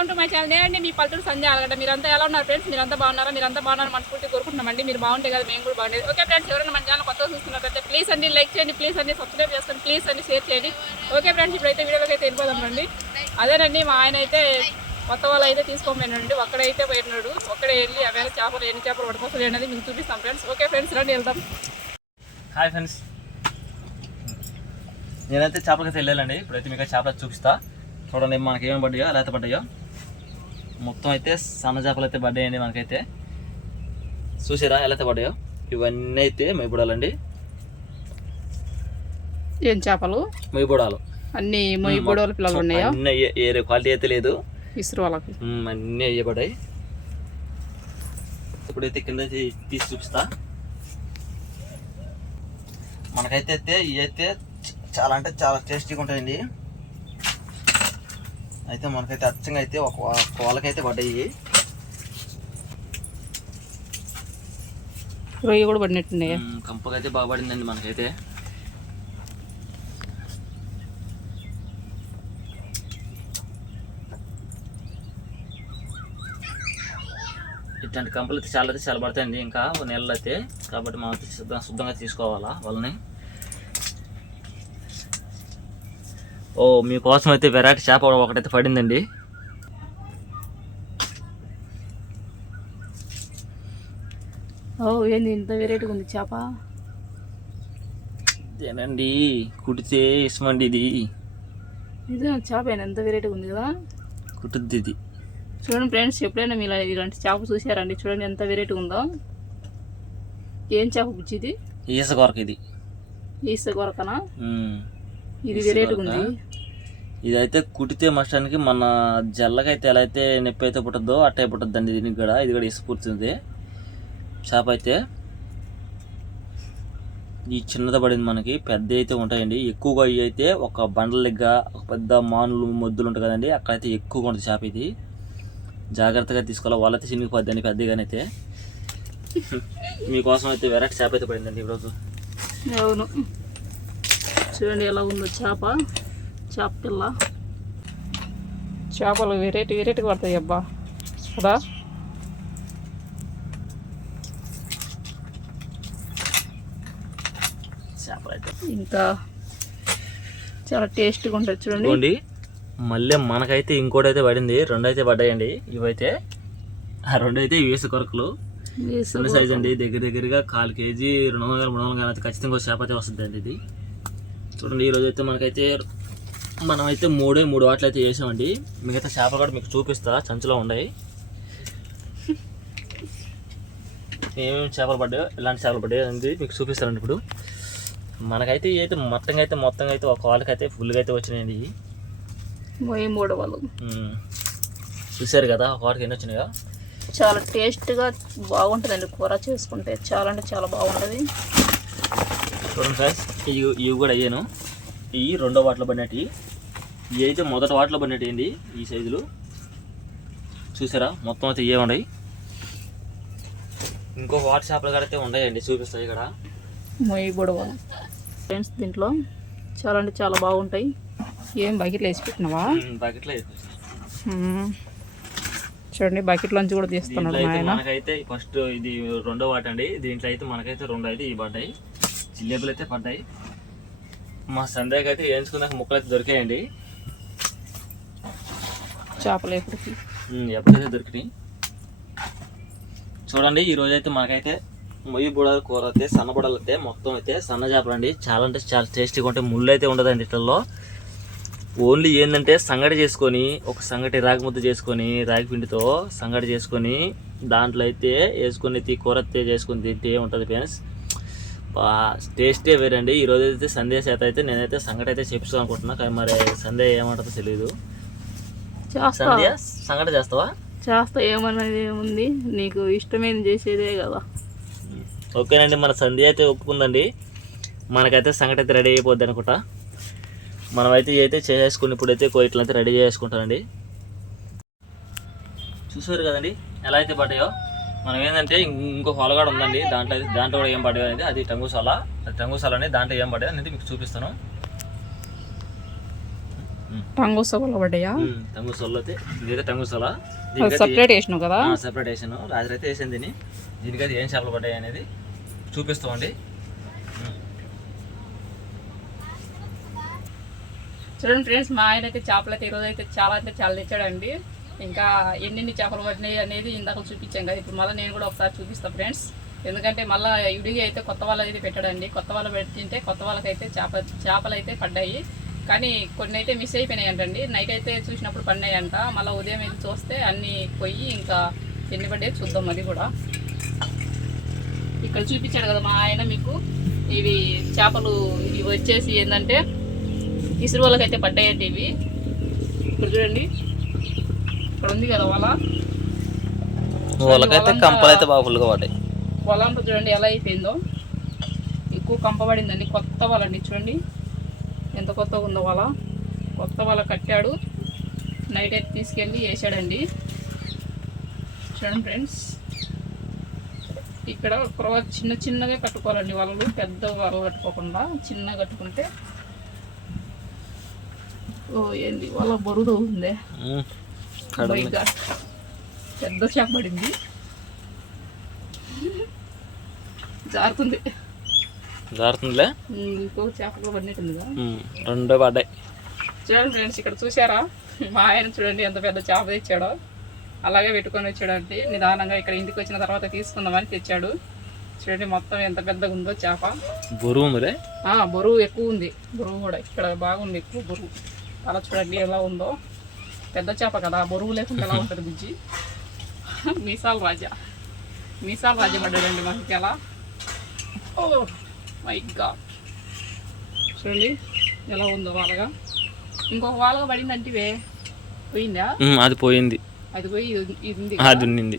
Welcome to my channel. నేనండి మీ పల్లెటూరు సంధ్య అలగడ్డ మీరంతా ఎలా ఉన్నారు ఫ్రెండ్స్? మీరంతా బాగున్నారా? మీరంతా బాగున్నారు మనస్ఫూర్తి కోరుకుంటున్నామండి మీరు బాగుంటే కదా మేము కూడా బాగుండేది. ఓకే ఫ్రెండ్స్ ఎవరైనా మన ఛానల్ కొత్తగా చూస్తున్నట్లయితే ప్లీజ్ అండి లైక్ చేయండి ప్లీజ్ అండి సబ్స్క్రైబ్ చేసుకోండి ప్లీజ్ అండి షేర్ చేయండి. ఓకే ఫ్రెండ్స్ ఇప్పుడైతే వీడియోలోకి అయితే వెళ్ళిపోదామండి అదేనండి మా ఆయన అయితే కొత్త వాళ్ళు అయితే తీసుకోమేనండి. ఒక్కడైతే పోయినాడు. ఒక్కడే వెళ్ళి అవేళ చేపలు ఎన్ని చేపలు పడుకోసం అనేది మీకు చూపిస్తాం ఫ్రెండ్స్. ఓకే ఫ్రెండ్స్ రండి వెళ్దాం. Hi friends. నేనైతే చేపలకైతే వెళ్ళాలండి. ఇప్పుడైతే మీకు చేపలు చూపిస్తా. చూడండి మనకి ఏమేమి పడ్డాయో ఎలా అయితే పడ్డాయో. మొత్తం అయితే సన్న చేపలు అయితే పడ్డాయండి మనకైతే. చూసారా ఎలా అయితే పడ్డాయో? ఇవన్నీ అయితే మైబుడాలండి ఏం చేపలు? మైబుడాలు అన్ని మొయ్యి గొడవల పిల్లలు ఉన్నాయా? అన్నీ ఏ- ఏ క్వాలిటీ అయితే లేదు. ఇసురు వాళ్ళకి. అన్నీ అయ్యబడ్డాయి ఇప్పుడైతే కింద తీసి చూపిస్తా. మనకైతే అయితే ఇవి అయితే చాలా అంటే చాలా టేస్టీగా ఉంటాయండి. అయితే మనకైతే అచ్చంగా అయితే ఒక వాళ్ళకైతే పడ్డాయి. రొయ్య కూడా పడినట్టున్నాయా అయితే బాగా పడిందండి మనకైతే. ఇట్లాంటి కంపలు అయితే చాలా అయితే చాలా పడతాయండి. ఇంకా నెలలు అయితే కాబట్టి మనం అయితే శుద్ధంగా తీసుకోవాలా వాళ్ళని. ఓ మీకోసం అయితే వెరైటీ చేప ఒకటైతే పడిందండి. ఓ ఏంది ఇంత వెరైటీగా ఉంది చేప? ఇదేనండి కుడితే ఇష్టమండి ఇది. ఇది చేప ఎంత వెరైటీగా ఉంది కదా? కుట్టుద్ది ఇది. చూడండి ఫ్రెండ్స్ ఎప్పుడైనా మీరు ఇలాంటి చేప చూసారండి? చూడండి ఎంత వెరైటీగా ఉందో. ఏం చేప బుజ్జి ఇది? ఈస కొరక ఇది. ఈస కొరకనా. ఇది వెరైటీగా కొరక. ఉంది? ఇదైతే కుట్టితే మస్టానికి మన జల్లకైతే ఎలా అయితే నొప్పి అయితే పుట్టద్దో అట్టే పుట్టద్దండి దీనికి కూడా. ఇది కూడా ఇసుకూర్చుంది చేప అయితే ఈ చిన్నది పడింది మనకి. పెద్ద అయితే ఉంటాయండి. ఎక్కువగా ఇవి అయితే ఒక బండల దగ్గర ఒక పెద్ద మానులు మొద్దులు ఉంటాయి కదండి. అక్కడైతే ఎక్కువగా ఉంటుంది చేప ఇది. జాగ్రత్తగా తీసుకోవాలి. వాళ్ళైతే చినిగిపోద్దండి పెద్దగానైతే. మీకోసం అయితే వెరైటీ చేప అయితే పడిందండి ఈరోజు. అవును. చూడండి ఎలా ఉందో చేప. చేప పిల్ల. చేపలు వెరైటీ వెరైటీ పడతాయి అబ్బా. కదా? చేపలు అయితే ఇంకా చాలా టేస్ట్గా ఉంటుంది చూడండి. చూడండి మళ్ళీ మనకైతే ఇంకోటి అయితే పడింది. రెండు అయితే పడ్డాయండి. ఇవైతే ఆ రెండు అయితే వేసు కొరకలు సైజ్ అండి. దగ్గర దగ్గరగా కాలు కేజీ రెండు వందల మూడు వందల అయితే ఖచ్చితంగా ఒక చేప అయితే వస్తుంది అండి ఇది. చూడండి ఈరోజు అయితే మనకైతే మనమైతే మూడే మూడు వాటిలు అయితే చేసామండి. మిగతా చేపలు కూడా మీకు చూపిస్తా చంచులో ఉన్నాయి. ఏమేమి చేపలు పడ్డాయో ఎలాంటి చేపలు పడ్డాయో అనేది మీకు చూపిస్తానండి ఇప్పుడు. మనకైతే ఇవి అయితే మొత్తంగా అయితే మొత్తంగా అయితే ఒక వాళ్ళకి అయితే ఫుల్గా అయితే వచ్చినాయండి. ఇవి మూడు వాళ్ళు. చూశారు కదా ఒక వాటికి ఎన్ని వచ్చినాయో? చాలా టేస్ట్గా బాగుంటుందండి కూర చేసుకుంటే. చాలా అంటే చాలా బాగుంటుంది. చూడండి ఫ్రెండ్స్ ఇవి ఇవి కూడా అయ్యాను. ఇవి రెండో వాటిలో పడినట్టు. ఇవి అయితే మొదటి వాటిలో పడినట్టు ఏంటి ఈ సైజులు. చూసారా? మొత్తం అయితే ఇవే ఉన్నాయి. ఇంకో వాటి షాపులు కూడా అయితే ఉన్నాయండి చూపిస్తాయి ఇక్కడ. మొయ్యి బుడవలు ఫ్రెండ్స్ దీంట్లో చాలా అంటే చాలా బాగుంటాయి. ఏం బకెట్లు వేసి పెట్టినావా? బకెట్లో. చూడండి బకెట్లోంచి కూడా తీస్తున్నాడు మనకైతే ఫస్ట్ ఇది రెండో వాటి అండి దీంట్లో అయితే మనకైతే రెండు అయితే ఇవి పడ్డాయి జిలేబులు అయితే పడ్డాయి. మా సందేహం అయితే వేయించుకున్నాక ముక్కలు అయితే దొరికాయండి. చేపలు ఎప్పటికి? ఎప్పుడైతే దొరికినాయి. చూడండి ఈ రోజు అయితే మనకైతే మొయ్యి బుడల కూర అయితే సన్న బుడలు అయితే మొత్తం అయితే సన్న చేపలు అండి. చాలా అంటే చాలా టేస్టీగా ఉంటాయి. ముళ్ళు అయితే ఉండదండి ఇట్లలో ఓన్లీ ఏంటంటే సంగటి చేసుకొని ఒక సంగటి రాగి ముద్ద చేసుకొని రాగి పిండితో సంగటి చేసుకొని దాంట్లో అయితే వేసుకొని తీ కూర అయితే చేసుకొని తింటే ఉంటుంది ఫ్రెండ్స్ టేస్టే వేరండి. ఈ రోజు అయితే సందేశ్ అయితే అయితే నేనైతే సంగటి అయితే చేపిస్తాను అనుకుంటున్నా కానీ మరి సందే ఏమంటుందో తెలియదు సంధ్య సంగటి చేస్తావా? చేస్తా ఏమన్నది ఏముంది? నీకు ఇష్టమైన చేసేదే కదా. ఓకేనండి మన సంధ్య అయితే ఒప్పుకుందండి. మనకైతే సంగటి అయితే రెడీ అయిపోద్ది అనుకుంటా. మనమైతే అయితే చేసేసుకుని ఇప్పుడైతే ఇట్లా అయితే రెడీ చేసుకుంటానండి. చూసారు కదండి ఎలా అయితే పడ్డాయో? మనం ఏంటంటే ఇంకో హోల కూడా ఉందండి. దాంట్లో అయితే దాంట్లో కూడా ఏం పడ్డాయి అనేది. అది టంగుసాల అది టంగుసాల అని దాంట్లో ఏం పడ్డాయి అనేది మీకు చూపిస్తాను. పడ్డాయా? అయితే ఇదైతే టంగు సొల సపరేట్ వేసినావు కదా? సెపరేట్ వేసాను. రాత్రి అయితే వేసింది దీన్ని. దీనికైతే ఏం చేపలు పడ్డాయి అనేది చూపిస్తామండి చూడండి ఫ్రెండ్స్ మా ఆయన అయితే చేపలు అయితే ఈరోజు అయితే చాలా అంటే చాలా తెచ్చాడండి. ఇంకా ఎన్నెన్ని చేపలు పడినాయి అనేది ఇందాక చూపించాం కదా. ఇప్పుడు మళ్ళీ నేను కూడా ఒకసారి చూపిస్తాను ఫ్రెండ్స్. ఎందుకంటే మళ్ళీ ఇడిగి అయితే కొత్త వాళ్ళు అయితే పెట్టాడండి. కొత్త వాళ్ళు పెట్టింటే కొత్త వాళ్ళకైతే చేప చేపలు అయితే పడ్డాయి. కానీ కొన్ని అయితే మిస్ అయిపోయినాయి అంటండి నైట్ అయితే చూసినప్పుడు పడినాయంట. మళ్ళీ ఉదయం వెళ్ళి చూస్తే అన్నీ పోయి ఇంకా ఎన్ని పడ్డాయి చూద్దాం అది కూడా. ఇక్కడ చూపించాడు కదా మా ఆయన మీకు. ఇవి చేపలు ఇవి వచ్చేసి ఏంటంటే ఇసురు వాళ్ళకైతే పడ్డాయండి ఇవి. ఇప్పుడు చూడండి. ఇక్కడ ఉంది కదా వాళ్ళ వాళ్ళకైతే కంపలు అయితే బాగా ఫుల్గా పడ్డాయి. వల అంతా చూడండి ఎలా అయిపోయిందో. ఎక్కువ కంపబడిందండి కొత్త వాళ్ళండి చూడండి. ఎంత కొత్తగా ఉందో వాళ్ళ కొత్త వాళ్ళ కట్టాడు. నైట్ అయితే తీసుకెళ్ళి వేసాడండి. చూడండి ఫ్రెండ్స్ ఇక్కడ చిన్న చిన్నగా కట్టుకోవాలండి వాళ్ళు పెద్ద వాళ్ళు కట్టుకోకుండా చిన్నగా కట్టుకుంటే. ఓ ఏంది? వాళ్ళ బరువు ఉందే God. పెద్ద చేప పడింది. జారుతుంది. జారుతుందిలే? ఇంకో చేప కూడా పడినట్టుందిగా రెండో పడ్డాయి. చూడండి ఫ్రెండ్స్ ఇక్కడ చూసారా మా ఆయన చూడండి ఎంత పెద్ద చేప తెచ్చాడో. అలాగే పెట్టుకొని వచ్చాడండి. నిదానంగా ఇక్కడ ఇంటికి వచ్చిన తర్వాత తీసుకుందామని తెచ్చాడు. చూడండి మొత్తం ఎంత పెద్దగా ఉందో చేప. బరువు ఉందిలే? ఆ, బరువు ఎక్కువ ఉంది. బరువు కూడా ఇక్కడ బాగుంది ఎక్కువ బరువు. అలా చూడండి ఎలా ఉందో. పెద్ద చేప కదా బరువు లేకుండా ఎలా ఉంటుంది బుజ్జి? మీసాల రాజా. మీసాల రాజా పడ్డాడండి మనకి ఎలా? Oh my god. చూడండి ఎలా ఉందో వాళ్ళగా. ఇంకొక వాళ్ళగా పడిందంటే పోయిందా? అది పోయింది. అది పోయి ఇది అది ఉన్నింది.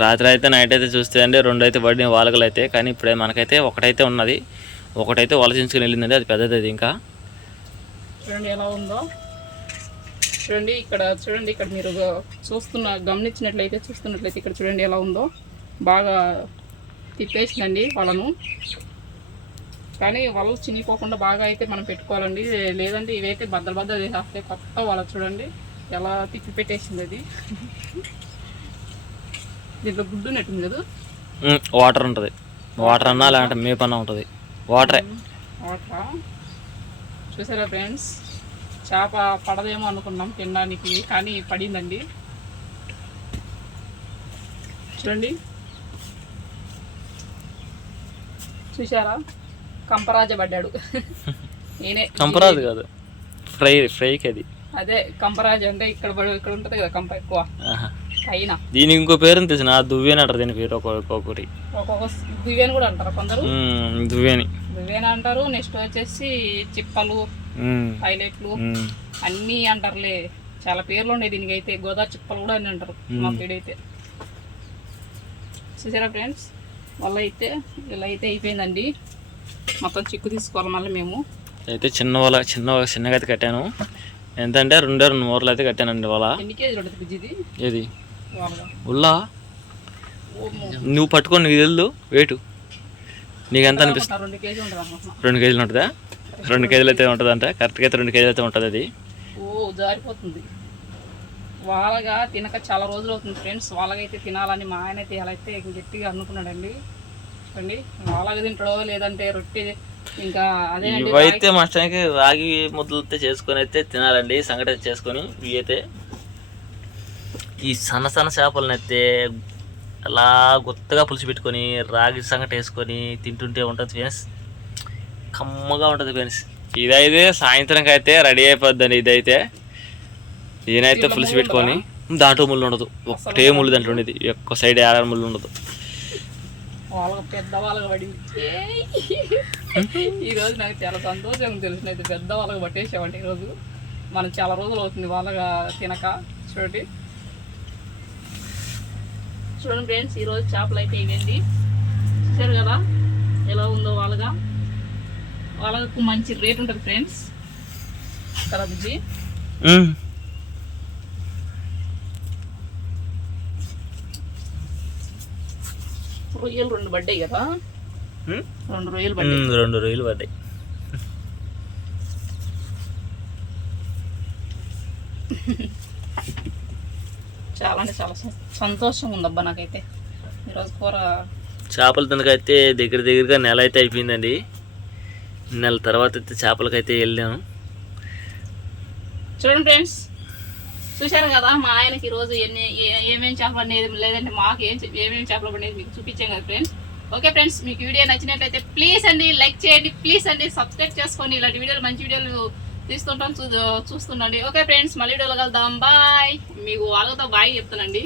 రాత్రి అయితే నైట్ అయితే చూస్తే అండి రెండు అయితే పడిన వాళ్ళకలు అయితే కానీ ఇప్పుడే మనకైతే ఒకటైతే ఉన్నది. ఒకటైతే వలసించుకుని వెళ్ళిందండి అది పెద్దది అది ఇంకా. చూడండి ఎలా ఉందో. చూడండి ఇక్కడ చూడండి ఇక్కడ మీరు చూస్తున్న గమనించినట్లయితే చూస్తున్నట్లయితే ఇక్కడ చూడండి ఎలా ఉందో. బాగా తిప్పేసిందండి వాళ్ళను. కానీ వాళ్ళు చినిగిపోకుండా బాగా అయితే మనం పెట్టుకోవాలండి. లేదంటే ఇవైతే బద్దలు బద్దలు చేసేస్తే కొత్త వాళ్ళ చూడండి ఎలా తిప్పి పెట్టేసింది అది. దీంట్లో గుడ్డు నెట్టింది కదా? వాటర్ ఉంటుంది. వాటర్ అన్నా లేదంటే మేపన్నా ఉంటుంది. వాటరే. వాటరా? చూసారా ఫ్రెండ్స్? చేప పడదేమో అనుకున్నాం తినడానికి కానీ పడిందండి. చూడండి. చూసారా కంపరాజ పడ్డాడు. నేనే కంపరాదు కాదు. ఫ్రై ఫ్రైకి అది. అదే కంపరాజు అంటే ఇక్కడ పడు- ఇక్కడ ఉంటుంది కదా కంప ఎక్కువ. పైన. దీనికి ఇంకో పేరుని తెలిసిన దువ్వేని అంటారు దీని పేరు ఒక్కొక్క ఒక్కొక్కటి ఒక్కొక్క దువ్వేని కూడా అంటారు కొందరు? దువ్వేని. దువ్వేని అంటారు. నెక్స్ట్ వచ్చేసి చిప్పలు హైలైట్లు. ఉమ్. అన్నీ అంటారులే. చాలా పేర్లు ఉన్నాయి దీనికి అయితే. గోదావరి చిప్పలు కూడా అని అంటారు మా సైడ్ అయితే. చూసారా ఫ్రెండ్స్? వల్ల అయితే ఇలా అయితే అయిపోయిందండి. మొత్తం చిక్కు తీసుకోవాలి మళ్ళీ మేము. అయితే చిన్న వాళ్ళ చిన్న చిన్నగా అయితే కట్టాను. ఎంతంటే రెండే రెండు మూరలు అయితే కట్టానండి వాళ్ళ ఎన్ని కేజీలు ఉంటుంది బుజ్జిది ఏది? ఉల్లా. నువ్వు పట్టుకొని నీకు తెలుదు. వెయిట్. నీకు ఎంత అనిపిస్తుంది రెండు కేజీలు ఉంటుందా? రెండు కేజీలు అయితే ఉంటుంది అంటే కరెక్ట్గా అయితే రెండు కేజీలు అయితే ఉంటుంది అది. ఓ జారిపోతుంది. వాళ్ళగా తినక చాలా రోజులు అవుతుంది ఫ్రెండ్స్. వాళ్ళకైతే తినాలని మా ఆయన అయితే ఎలా అయితే గట్టిగా అనుకున్నాడండి. చూడండి వాళ్ళగా తింటాడో లేదంటే రొట్టె ఇంకా అదే ఇవైతే మస్టానికి రాగి ముద్దలతో చేసుకొని అయితే తినాలండి. సంగటి చేసుకొని ఇవి అయితే. ఈ సన్న సన్న చేపలను అయితే అలా గుత్తగా పులిసి పెట్టుకొని రాగి సంగటి వేసుకొని తింటుంటే ఉంటుంది ఫ్రెండ్స్. కమ్మగా ఉంటుంది ఫ్రెండ్స్. ఇదైతే సాయంత్రంకి అయితే రెడీ అయిపోద్దండి ఇదైతే. ఈయనైతే పులిసి పెట్టుకొని దాంట్లో ముళ్ళు ఉండదు. ఒకటే ముళ్ళు దాంట్లో ఉండేది. ఒక్క సైడ్ ఏడాది ముళ్ళు ఉండదు. పెద్ద వాళ్ళకి పడింది ఏయ్! ఈ రోజు నాకు చాలా సంతోషం తెలిసిన అయితే పెద్ద వాళ్ళకి పట్టేసామండి ఈరోజు. మనం చాలా రోజులు అవుతుంది వాళ్ళగా తినక. చూడండి. చూడండి ఫ్రెండ్స్ ఈరోజు చేపలు అయితే ఇవేంటి? చూసారు కదా? ఎలా ఉందో వాళ్ళగా? వాళ్ళకు మంచి రేట్ ఉంటుంది ఫ్రెండ్స్ కదా బుజ్జి. రొయ్యలు రెండు పడ్డాయి కదా? రెండు రొయ్యలు పడ్డాయి. రెండు రోజులు పడ్డాయి. చాలా అంటే చాలా సంతోషంగా ఉందబ్బా నాకైతే. ఈరోజు కూర చేపల తినకైతే దగ్గర దగ్గరగా నెల అయితే అయిపోయిందండి. నెల తర్వాత అయితే చేపలకైతే వెళ్ళాము చూడండి ఫ్రెండ్స్ చూశారు కదా మా ఆయనకి ఈరోజు ఎన్ని ఏ- ఏమేమి చేపలు అనేది లేదంటే మాకు ఏం ఏమేమి చేపలు పడేది మీకు చూపించాం కదా ఫ్రెండ్స్. ఓకే ఫ్రెండ్స్ మీకు వీడియో నచ్చినట్లయితే ప్లీజ్ అండి లైక్ చేయండి ప్లీజ్ అండి సబ్స్క్రైబ్ చేసుకోండి ఇలాంటి వీడియోలు మంచి వీడియోలు తీస్తుంటాం చూ చూస్తుండండి. ఓకే ఫ్రెండ్స్ మళ్ళీ వీడియోలో కలుద్దాం. బాయ్. మీకు వాళ్ళతో బాయ్ చెప్తానండి.